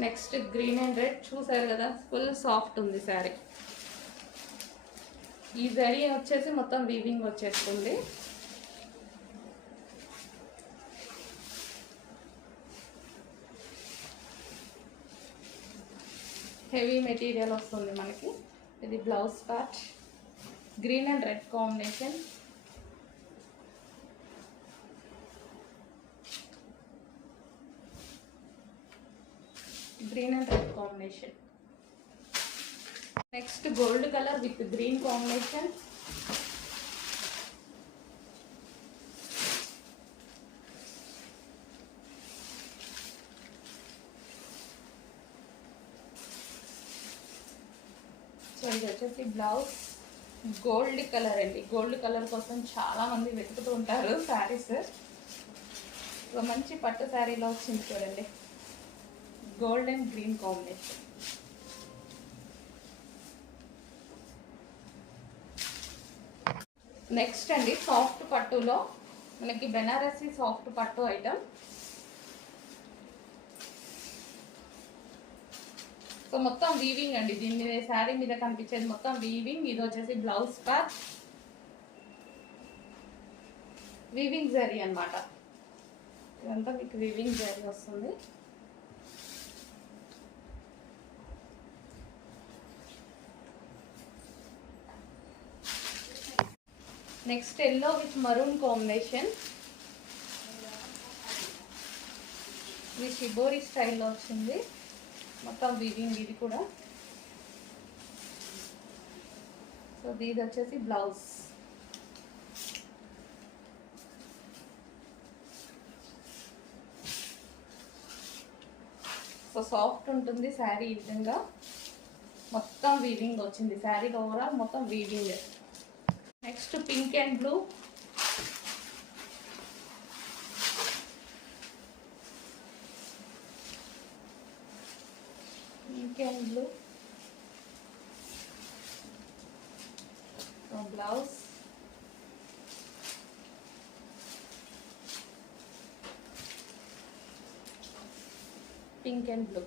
Next green and red చూసారు కదా, full soft ఉంది శారీ. ఈ జరీ వచ్చేసి మొత్తం వీవింగ్ వచ్చేస్తుంది. హెవీ మెటీరియల్ వస్తుంది మనకి. ఇది blouse part, green and red combination. Green and red combination. Next gold colour with green combination. So ఇది వచ్చేసి బ్లౌజ్ గోల్డ్ కలర్ అండి. గోల్డ్ కలర్ కోసం చాలా మంది వెతుకుతూ ఉంటారు శారీస్. మంచి పట్టు శారీలో వచ్చింది చూడండి, gold and green combination. Next అండి సాఫ్ట్ పట్టులో మనకి బెనారసీ సాఫ్ట్ పట్టు ఐటమ్. సో మొత్తం వీవింగ్ అండి, దీని మీద శారీ మీద కనిపించేది మొత్తం వీవింగ్. ఇది వచ్చేసి బ్లౌజ్ పార్ట్, వీవింగ్ జరీ అన్నమాట. ఇదంతా మీకు వీవింగ్ జరీ వస్తుంది. Next yellow with maroon combination. ఇది షిబోరి స్టైల్లో వచ్చింది, మొత్తం వీవింగ్ ఇది కూడా. సో ఇది వచ్చేసి బ్లౌజ్. సో సాఫ్ట్ ఉంటుంది శారీ. ఈ విధంగా మొత్తం వీవింగ్ వచ్చింది శారీలో, ఓవరాల్ మొత్తం weaving. Next pink and blue. Pink and blue blouse. Pink and blue.